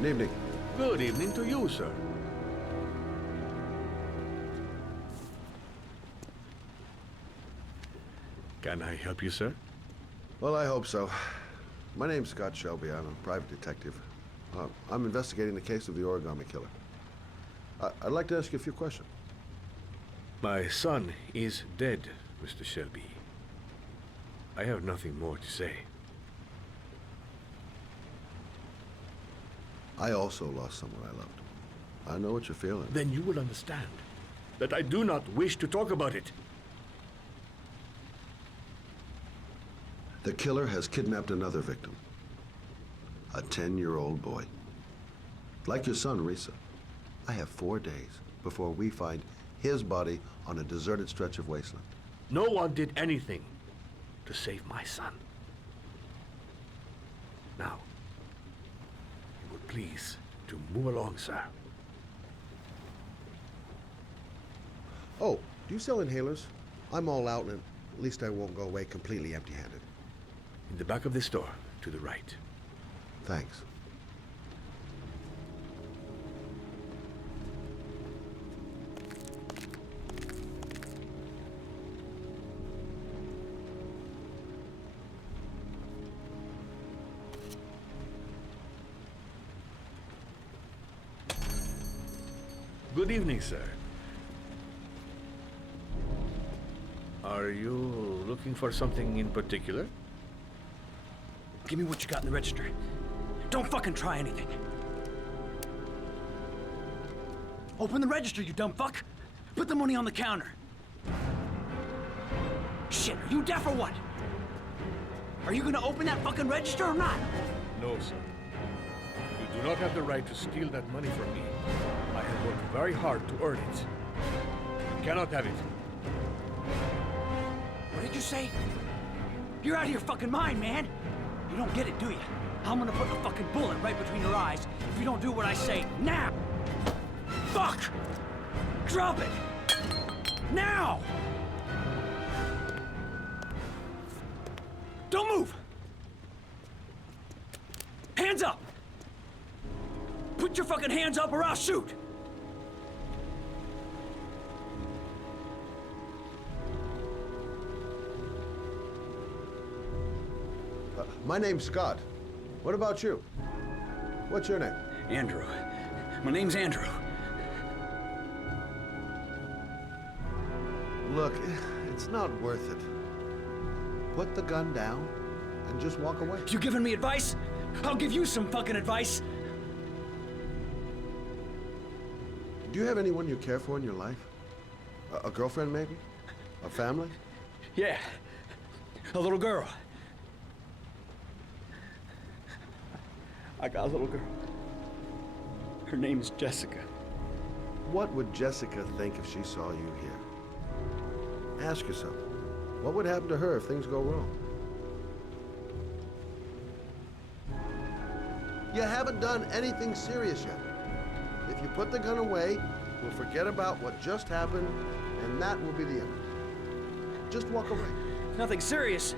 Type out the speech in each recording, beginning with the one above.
Good evening. Good evening to you, sir. Can I help you, sir? Well, I hope so. My name's Scott Shelby. I'm a private detective. I'm investigating the case of the origami killer. I'd like to ask you a few questions. My son is dead, Mr. Shelby. I have nothing more to say. I also lost someone I loved. I know what you're feeling. Then you will understand that I do not wish to talk about it. The killer has kidnapped another victim. A 10-year-old boy. Like your son, Risa. I have 4 days before we find his body on a deserted stretch of wasteland. No one did anything to save my son. Now, you would please to move along, sir. Oh, do you sell inhalers? I'm all out, and at least I won't go away completely empty-handed. In the back of the store, to the right. Thanks. Good evening, sir. Are you looking for something in particular? Give me what you got in the register. Don't fucking try anything. Open the register, you dumb fuck. Put the money on the counter. Shit, are you deaf or what? Are you gonna open that fucking register or not? No, sir. You do not have the right to steal that money from me. I have worked very hard to earn it. You cannot have it. What did you say? You're out of your fucking mind, man. You don't get it, do you? I'm gonna put a fucking bullet right between your eyes if you don't do what I say now. Fuck! Drop it! Now! Don't move! Hands up! Put your fucking hands up or I'll shoot! My name's Scott. What about you? What's your name? Andrew. My name's Andrew. Look, it's not worth it. Put the gun down and just walk away. You giving me advice? I'll give you some fucking advice. Do you have anyone you care for in your life? A girlfriend, maybe? A family? Yeah. A little girl. I got a little girl. Her name's Jessica. What would Jessica think if she saw you here? Ask yourself, what would happen to her if things go wrong? You haven't done anything serious yet. If you put the gun away, we'll forget about what just happened, and that will be the end. Just walk away. Nothing serious.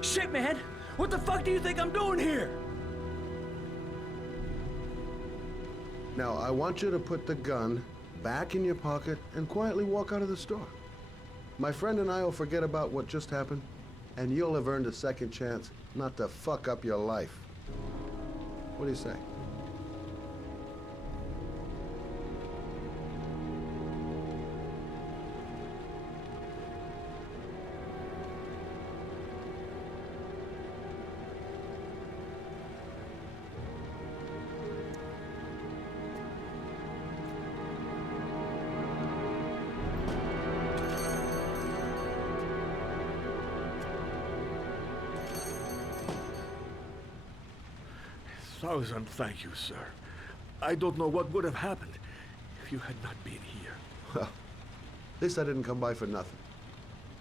Shit, man! What the fuck do you think I'm doing here? Now, I want you to put the gun back in your pocket and quietly walk out of the store. My friend and I will forget about what just happened, and you'll have earned a second chance not to fuck up your life. What do you say? Thousand thank you, sir. I don't know what would have happened if you had not been here. Well, at least I didn't come by for nothing.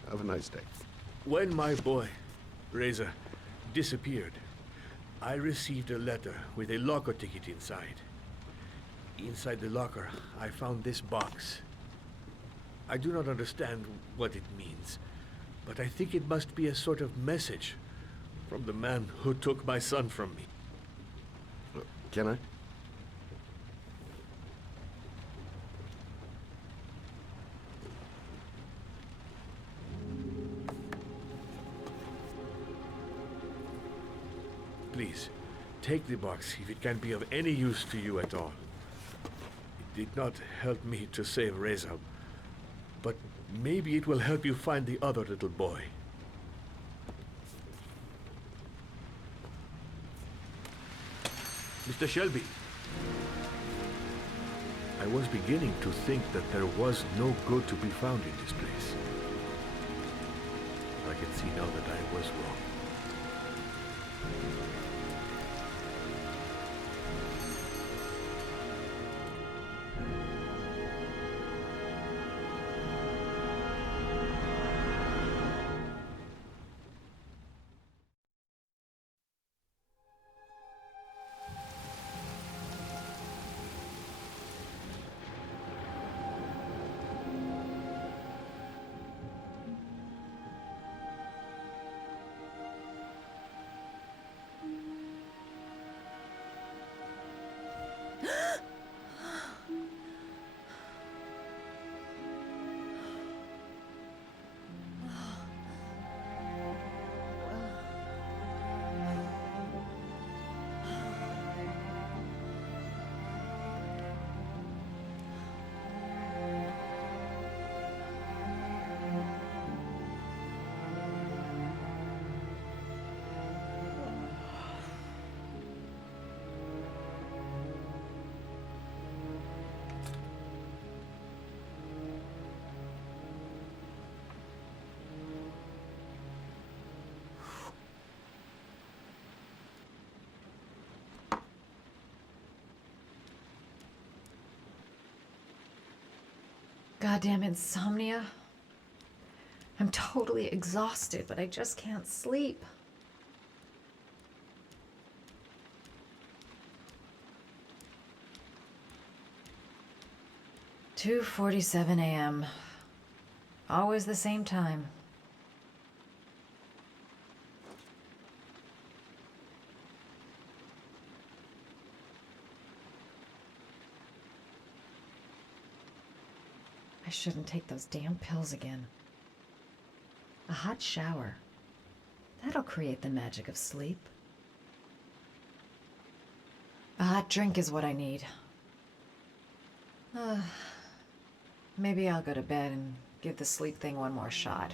Have a nice day. When my boy, Reza, disappeared, I received a letter with a locker ticket inside. Inside the locker, I found this box. I do not understand what it means, but I think it must be a sort of message from the man who took my son from me. Can I? Take the box if it can be of any use to you at all. It did not help me to save Reza, but maybe it will help you find the other little boy. Mr. Shelby, I was beginning to think that there was no good to be found in this place. I can see now that I was wrong. Goddamn insomnia. I'm totally exhausted, but I just can't sleep. "2:47 a.m. Always the same time. I shouldn't take those damn pills again. A hot shower. That'll create the magic of sleep. A hot drink is what I need. Maybe I'll go to bed and give the sleep thing one more shot.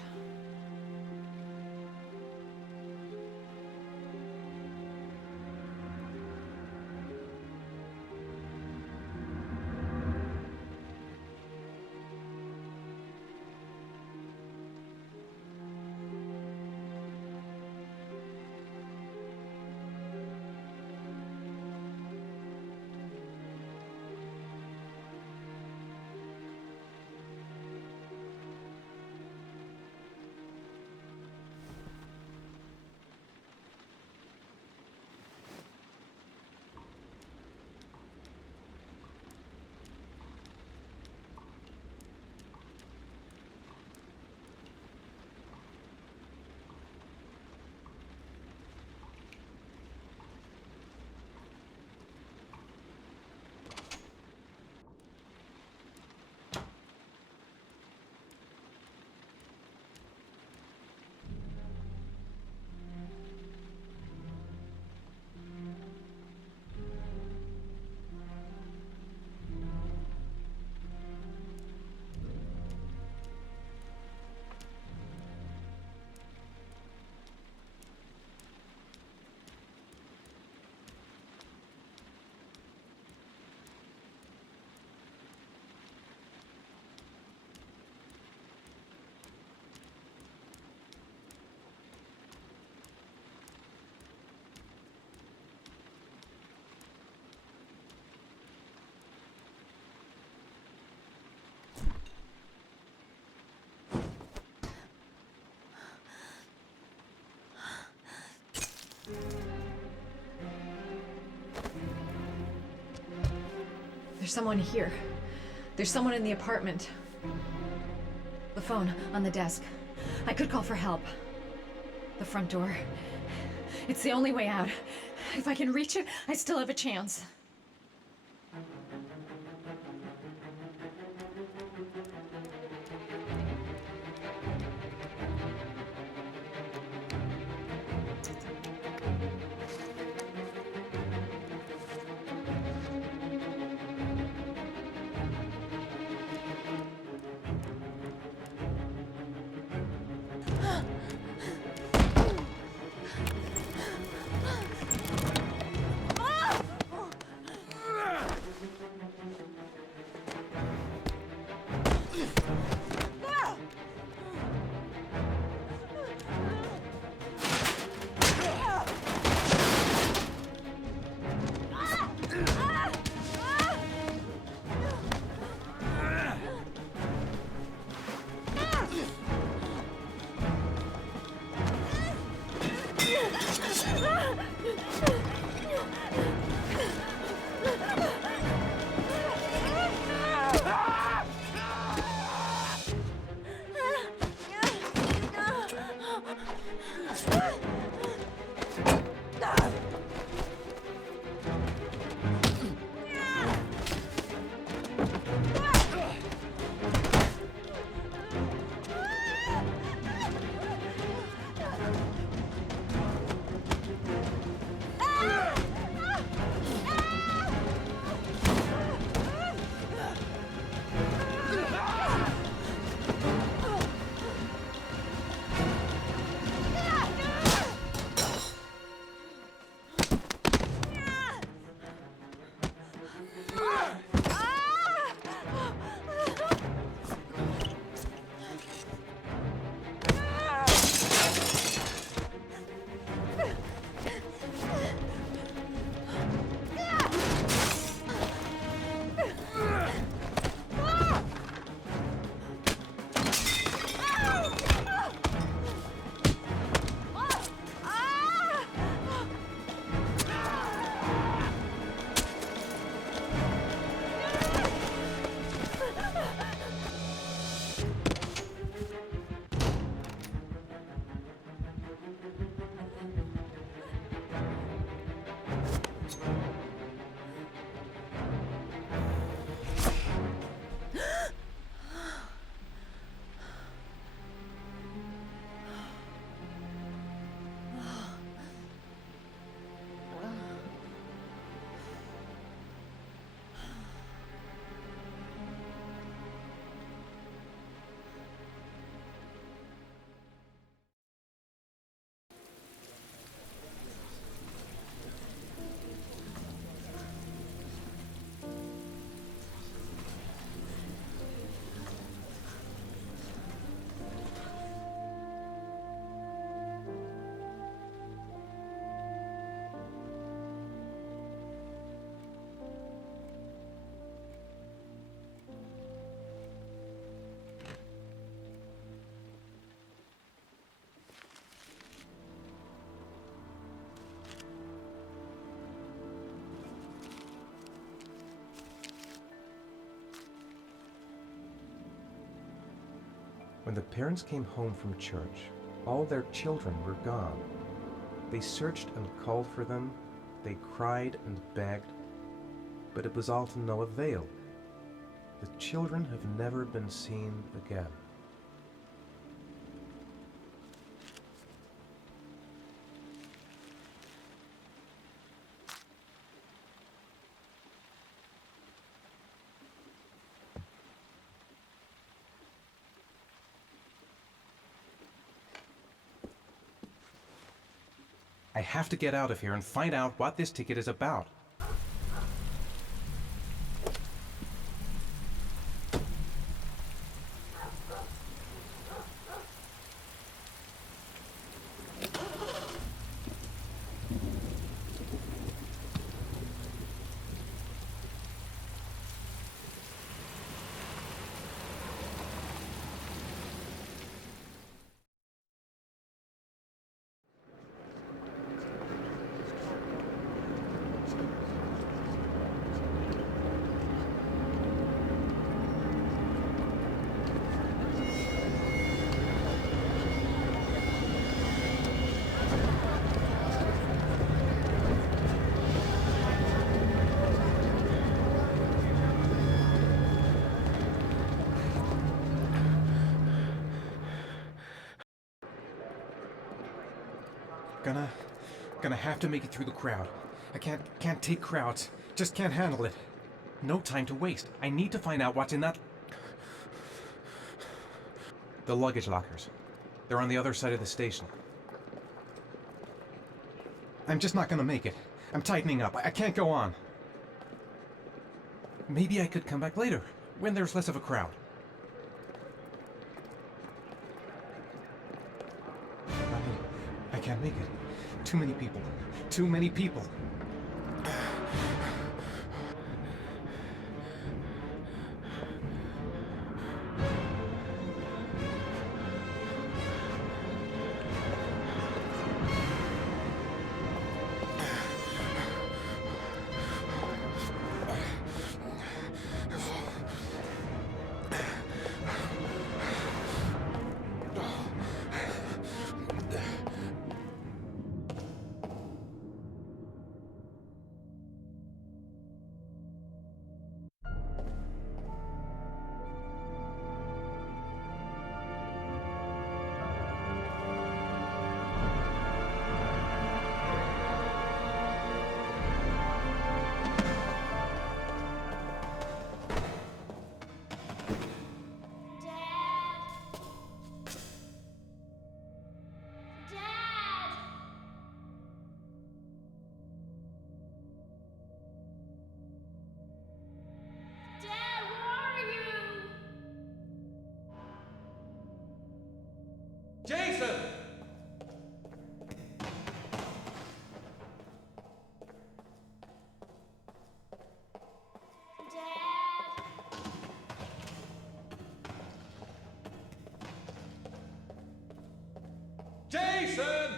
There's someone here. There's someone in the apartment. The phone on the desk. I could call for help. The front door. It's the only way out. If I can reach it, I still have a chance. When the parents came home from church, all their children were gone. They searched and called for them, they cried and begged, but it was all to no avail. The children have never been seen again. I have to get out of here and find out what this ticket is about. Gonna have to make it through the crowd. I can't take crowds. Just can't handle it. No time to waste. I need to find out what's in that... The luggage lockers. They're on the other side of the station. I'm just not gonna make it. I'm tightening up. I can't go on. Maybe I could come back later, when there's less of a crowd. can't make it. Too many people. Too many people. Jason! Jason!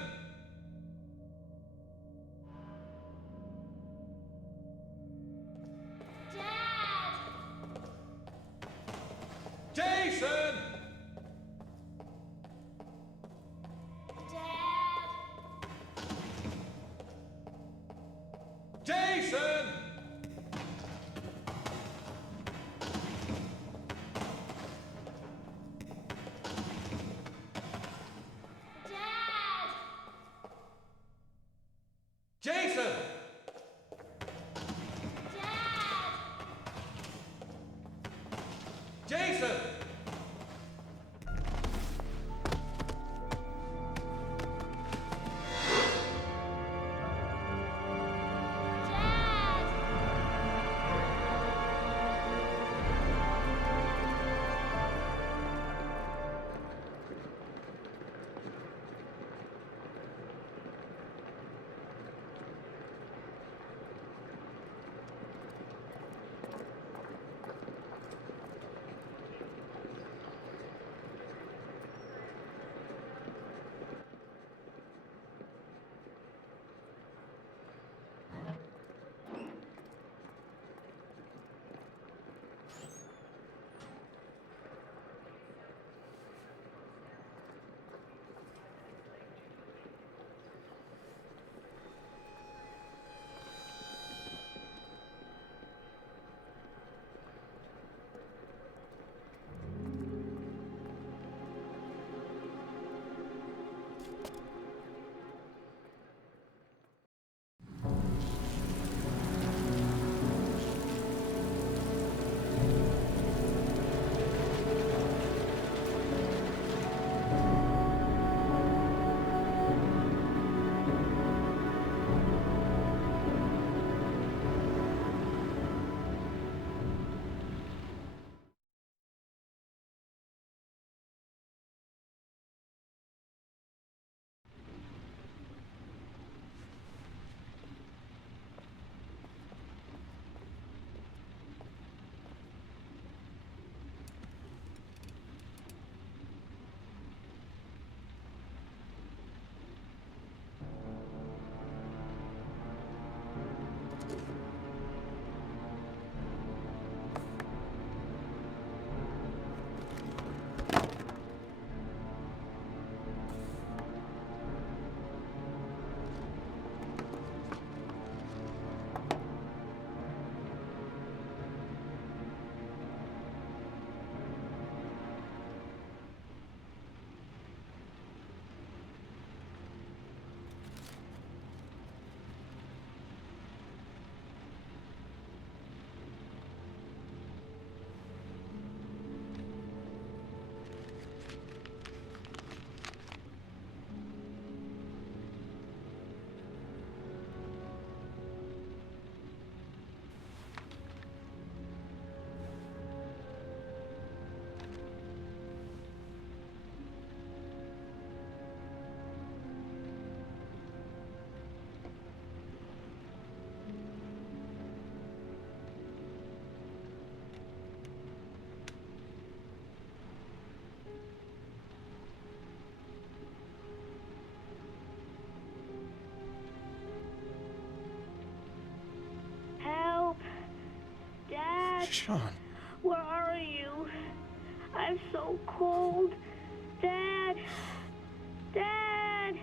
Jason! Jason! Dad! Sean. Where are you? I'm so cold. Dad! Dad!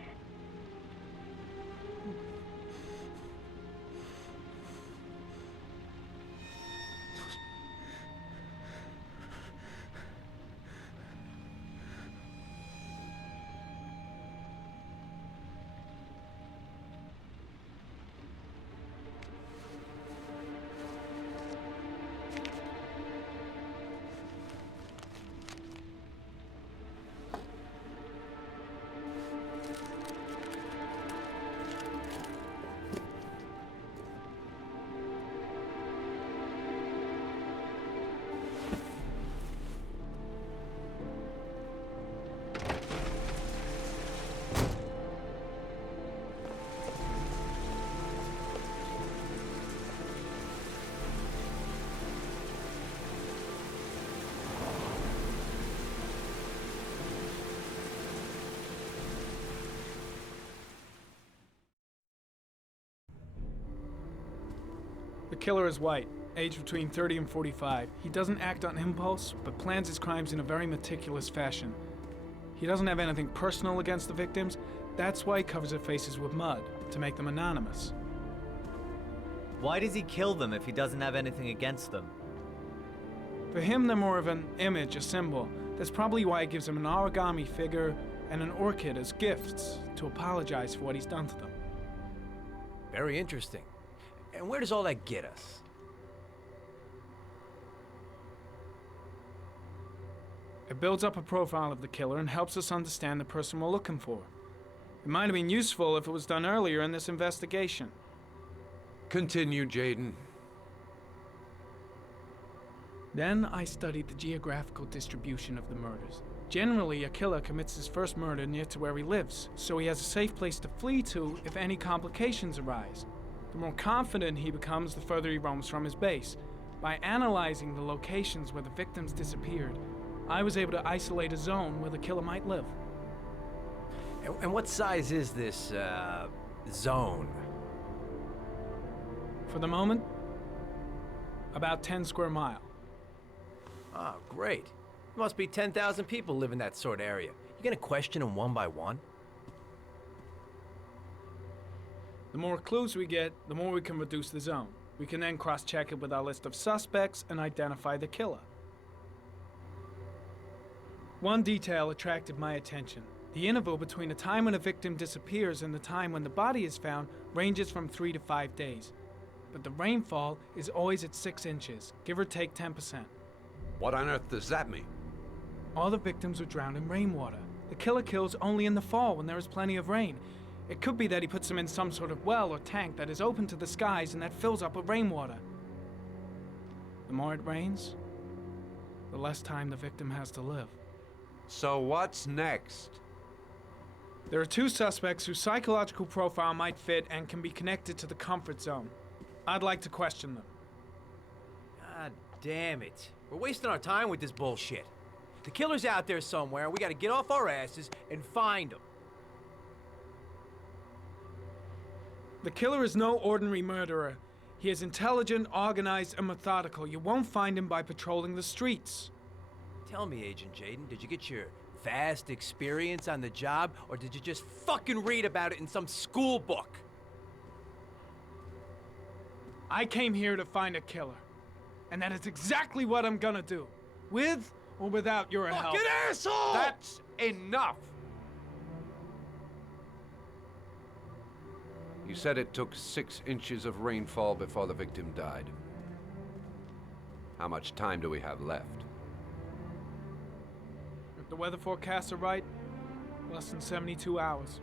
The killer is white, aged between 30 and 45. He doesn't act on impulse, but plans his crimes in a very meticulous fashion. He doesn't have anything personal against the victims. That's why he covers their faces with mud, to make them anonymous. Why does he kill them if he doesn't have anything against them? For him, they're more of an image, a symbol. That's probably why he gives them an origami figure and an orchid as gifts to apologize for what he's done to them. Very interesting. And where does all that get us? It builds up a profile of the killer and helps us understand the person we're looking for. It might have been useful if it was done earlier in this investigation. Continue, Jaden. Then I studied the geographical distribution of the murders. Generally, a killer commits his first murder near to where he lives, so he has a safe place to flee to if any complications arise. The more confident he becomes, the further he roams from his base. By analyzing the locations where the victims disappeared, I was able to isolate a zone where the killer might live. And what size is this, zone? For the moment, about 10 square miles. Oh, great. There must be 10,000 people live in that sort of area. You gonna question them one by one? The more clues we get, the more we can reduce the zone. We can then cross-check it with our list of suspects and identify the killer. One detail attracted my attention. The interval between the time when a victim disappears and the time when the body is found ranges from 3 to 5 days. But the rainfall is always at 6 inches, give or take 10%. What on earth does that mean? All the victims were drowned in rainwater. The killer kills only in the fall when there is plenty of rain. It could be that he puts them in some sort of well or tank that is open to the skies and that fills up with rainwater. The more it rains, the less time the victim has to live. So what's next? There are 2 suspects whose psychological profile might fit and can be connected to the comfort zone. I'd like to question them. God damn it. We're wasting our time with this bullshit. The killer's out there somewhere, we gotta get off our asses and find him. The killer is no ordinary murderer. He is intelligent, organized, and methodical. You won't find him by patrolling the streets. Tell me, Agent Jaden, did you get your vast experience on the job, or did you just fucking read about it in some school book? I came here to find a killer. And that is exactly what I'm gonna do. With or without your help. Fucking asshole! That's enough! You said it took 6 inches of rainfall before the victim died. How much time do we have left? If the weather forecasts are right, less than 72 hours.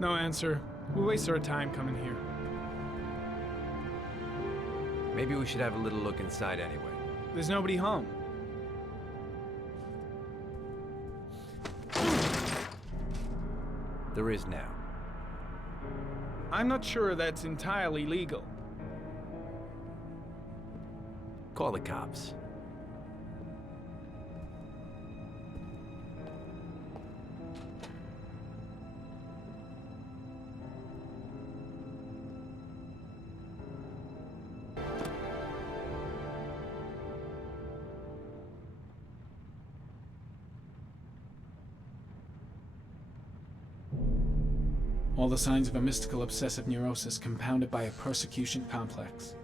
No answer. We wasted our time coming here. Maybe we should have a little look inside anyway. There's nobody home. There is now. I'm not sure that's entirely legal. Call the cops. All the signs of a mystical obsessive neurosis compounded by a persecution complex.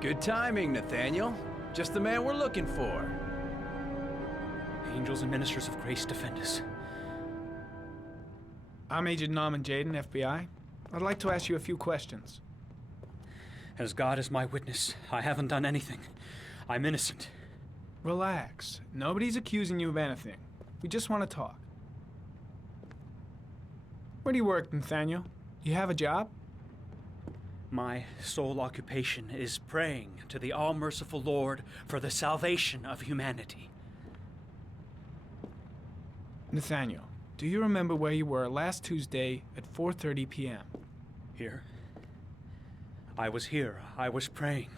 Good timing, Nathaniel. Just the man we're looking for. Angels and ministers of grace defend us. I'm Agent Norman Jaden, FBI. I'd like to ask you a few questions. As God is my witness, I haven't done anything. I'm innocent. Relax. Nobody's accusing you of anything. We just want to talk. Where do you work, Nathaniel? Do you have a job? My sole occupation is praying to the all-merciful Lord for the salvation of humanity. Nathaniel, do you remember where you were last Tuesday at 4:30 p.m.? Here? I was here. I was praying.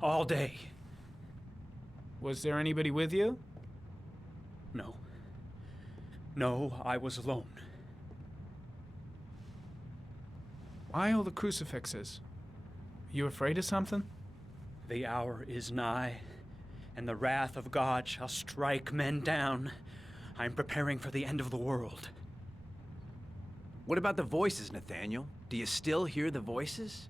All day. Was there anybody with you? No. No, I was alone. Why all the crucifixes? You afraid of something? The hour is nigh, and the wrath of God shall strike men down. I'm preparing for the end of the world. What about the voices, Nathaniel? Do you still hear the voices?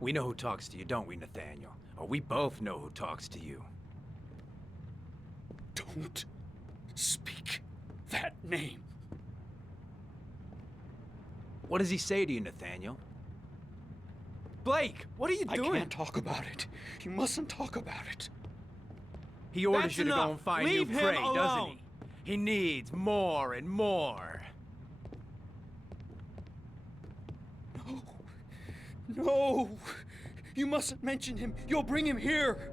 We know who talks to you, don't we, Nathaniel? Or we both know who talks to you. Don't speak that name. What does he say to you, Nathaniel? Blake, what are you doing? I can't talk about it. You mustn't talk about it. He orders That's you to go enough. and find Leave new him prey, doesn't alone. he? He needs more and more. No! You mustn't mention him. You'll bring him here.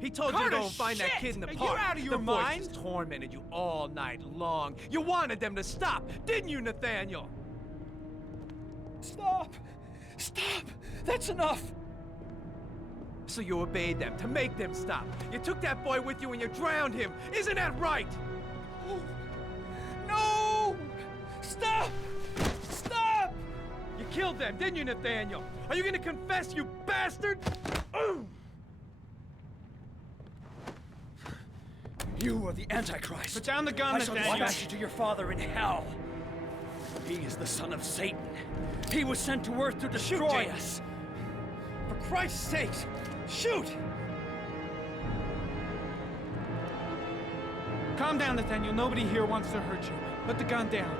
He told you to go and find that kid in the Are you park. out of your the mind? voices tormented you all night long. You wanted them to stop, didn't you, Nathaniel? Stop! Stop! That's enough! So you obeyed them to make them stop. You took that boy with you and you drowned him. Isn't that right? No! Stop! Stop! You killed them, didn't you, Nathaniel? Are you gonna confess, you bastard? You are the Antichrist. Put down the gun, I shall Nathaniel. dispatch you to your father in hell. He is the son of Satan. He was sent to Earth to destroy us. For Christ's sake, shoot! Calm down, Nathaniel. Nobody here wants to hurt you. Put the gun down.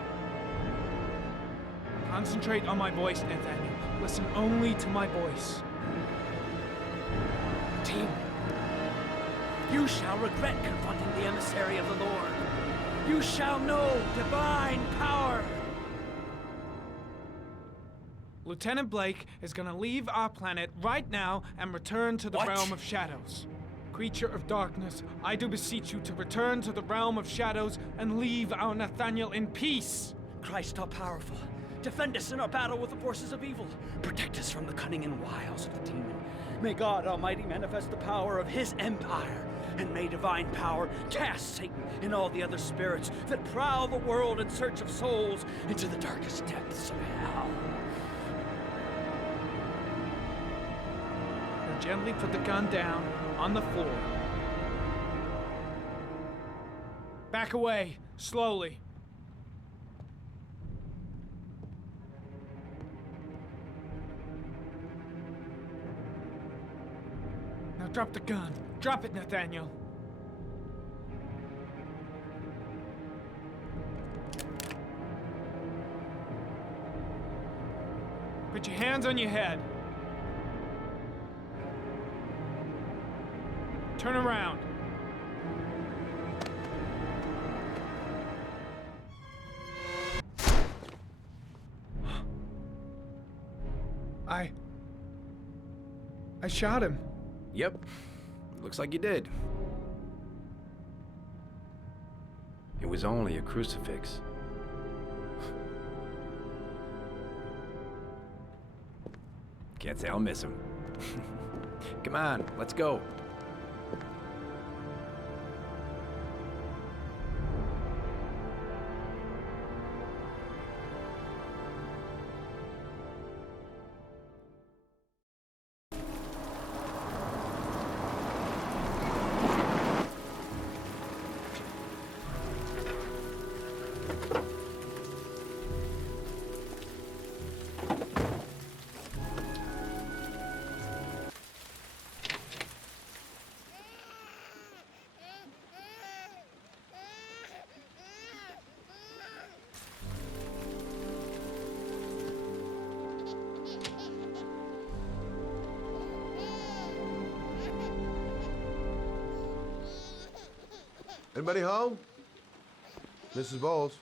Concentrate on my voice, Nathaniel. Listen only to my voice. Team, you shall regret confronting the emissary of the Lord. You shall know divine power. Lieutenant Blake is gonna leave our planet right now and return to the What? realm of shadows. Creature of darkness, I do beseech you to return to the realm of shadows and leave our Nathaniel in peace. Christ all powerful, defend us in our battle with the forces of evil. Protect us from the cunning and wiles of the demon. May God Almighty manifest the power of his empire, and may divine power cast Satan and all the other spirits that prowl the world in search of souls into the darkest depths of hell. Now gently put the gun down on the floor. Back away, slowly. Now drop the gun. Drop it, Nathaniel. Put your hands on your head. Turn around. I shot him. Yep. Looks like you did. It was only a crucifix. Can't say I'll miss him. Come on, let's go. Anybody home? Mrs. Bowles?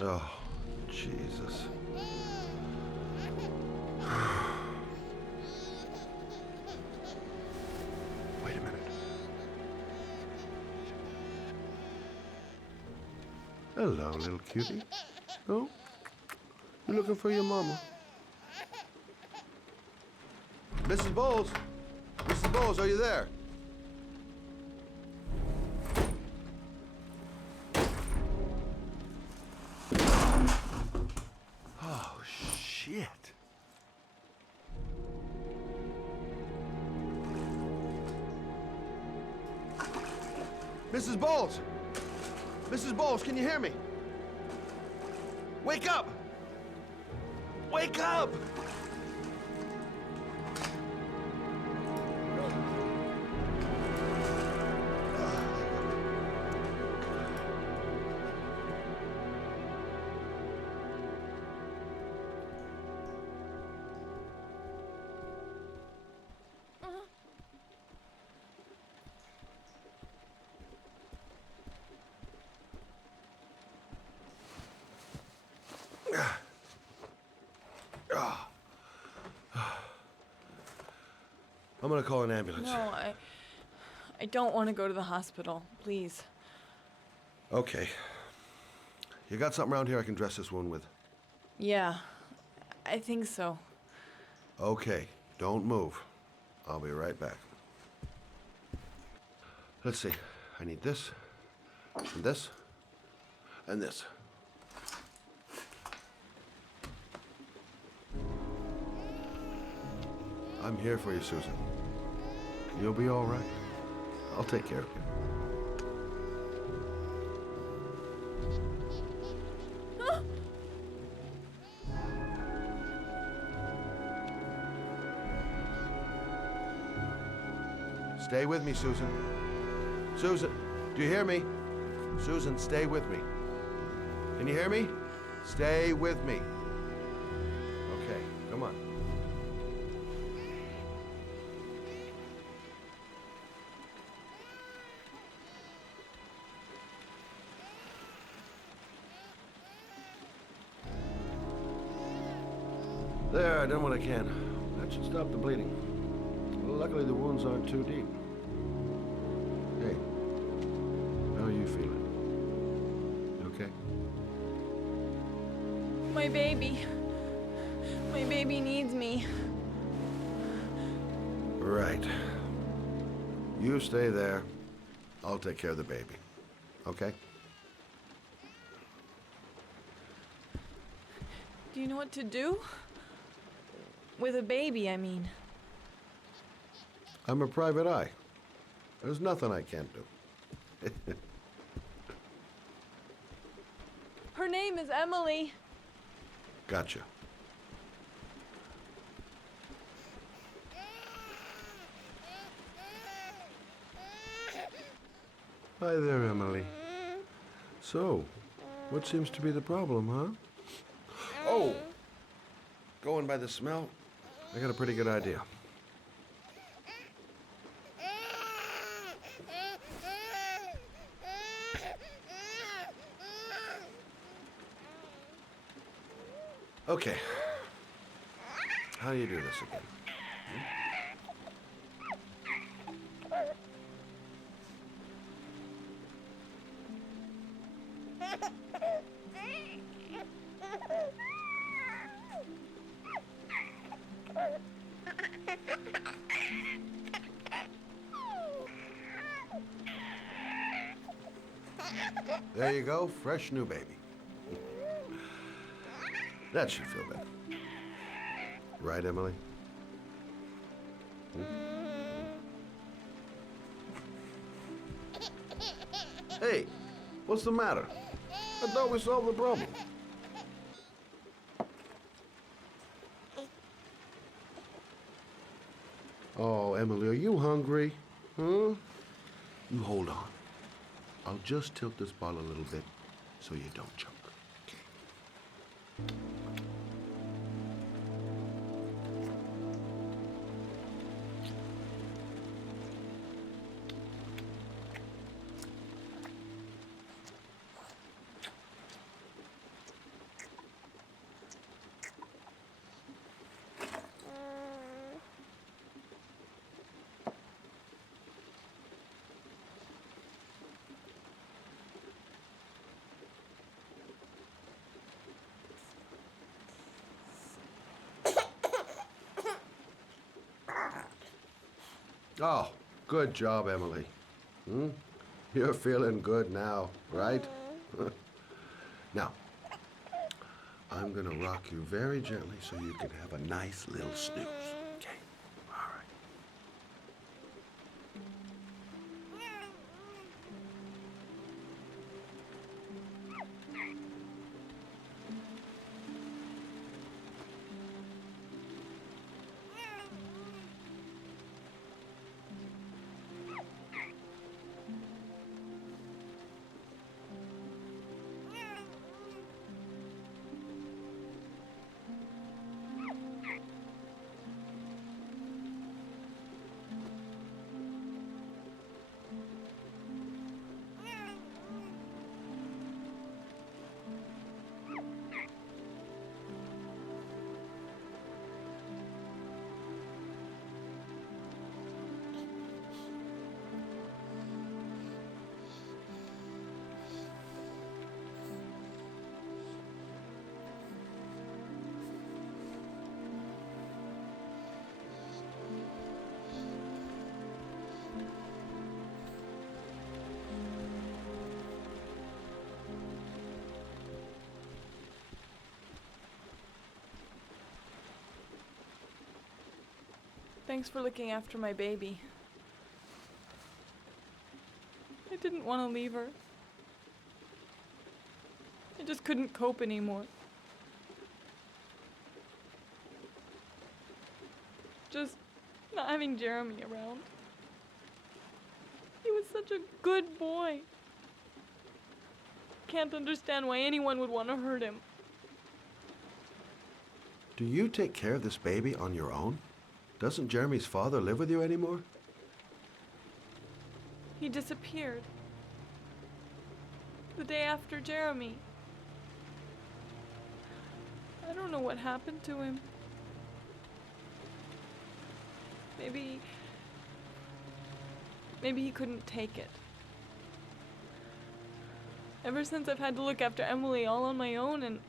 Oh, Jesus. Wait a minute. Hello, little cutie. Oh? You looking for your mama? Mrs. Bowles? Mrs. Bowles, are you there? Oh, shit. Mrs. Bowles! Mrs. Bowles, can you hear me? Wake up! Wake up! I'm gonna call an ambulance. No, I don't want to go to the hospital. Please. Okay. You got something around here I can dress this wound with? Yeah, I think so. Okay, don't move. I'll be right back. Let's see. I need this, and this, and this. I'm here for you, Susan. You'll be all right. I'll take care of you. Stay with me, Susan. Susan, do you hear me? Susan, stay with me. Can you hear me? Stay with me. Okay, come on. There, I done what I can. That should stop the bleeding. Well, luckily the wounds aren't too deep. Hey, how are you feeling? You okay? My baby. My baby needs me. Right. You stay there. I'll take care of the baby. Okay? Do you know what to do? With a baby, I mean. I'm a private eye. There's nothing I can't do. Her name is Emily. Gotcha. Hi there, Emily. So, what seems to be the problem, huh? Oh! Going by the smell, I got a pretty good idea. Okay. How do you do this again? There you go, fresh new baby. That should feel better. Right, Emily? Hey, what's the matter? I thought we solved the problem. Oh, Emily, are you hungry? Huh? You hold on. I'll just tilt this ball a little bit so you don't choke. Oh, good job, Emily. You're feeling good now, right? Now, I'm gonna rock you very gently so you can have a nice little snooze. Okay? All right. Thanks for looking after my baby. I didn't want to leave her. I just couldn't cope anymore. Just not having Jeremy around. He was such a good boy. Can't understand why anyone would want to hurt him. Do you take care of this baby on your own? Doesn't Jeremy's father live with you anymore? He disappeared. The day after Jeremy. I don't know what happened to him. Maybe he couldn't take it. Ever since I've had to look after Emily all on my own, and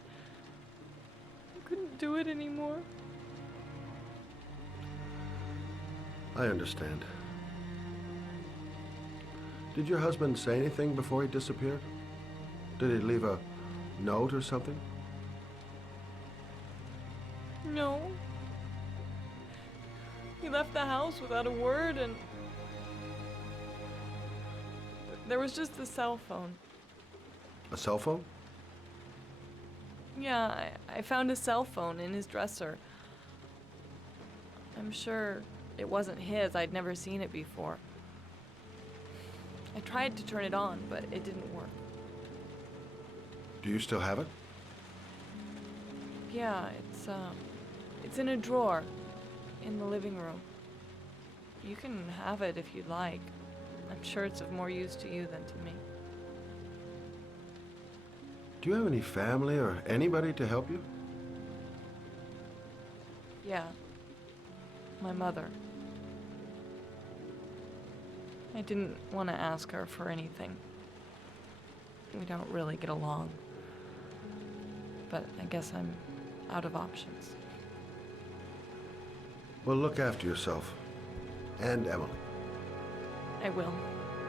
I couldn't do it anymore. I understand. Did your husband say anything before he disappeared? Did he leave a note or something? No. He left the house without a word, and there was just the cell phone. A cell phone? Yeah, I found a cell phone in his dresser. I'm sure it wasn't his. I'd never seen it before. I tried to turn it on, but it didn't work. Do you still have it? Yeah, it's in a drawer in the living room. You can have it if you'd like. I'm sure it's of more use to you than to me. Do you have any family or anybody to help you? Yeah. My mother. I didn't want to ask her for anything. We don't really get along. But I guess I'm out of options. Well, look after yourself. And Emily. I will.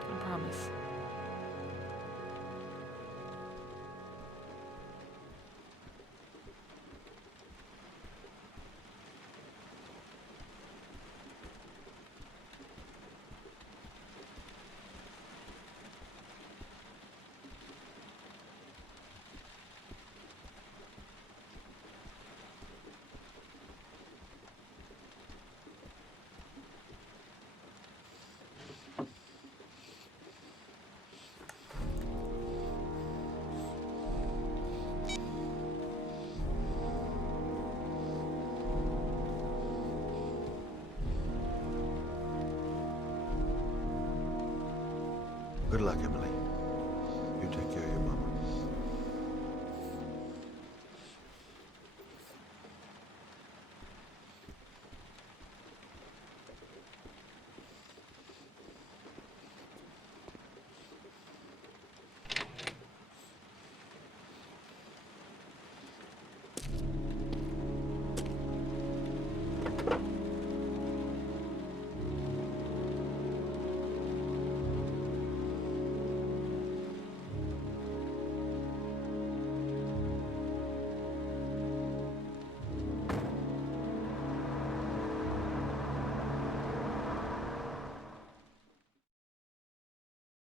I promise. Good luck, Emily. You take care of your mama.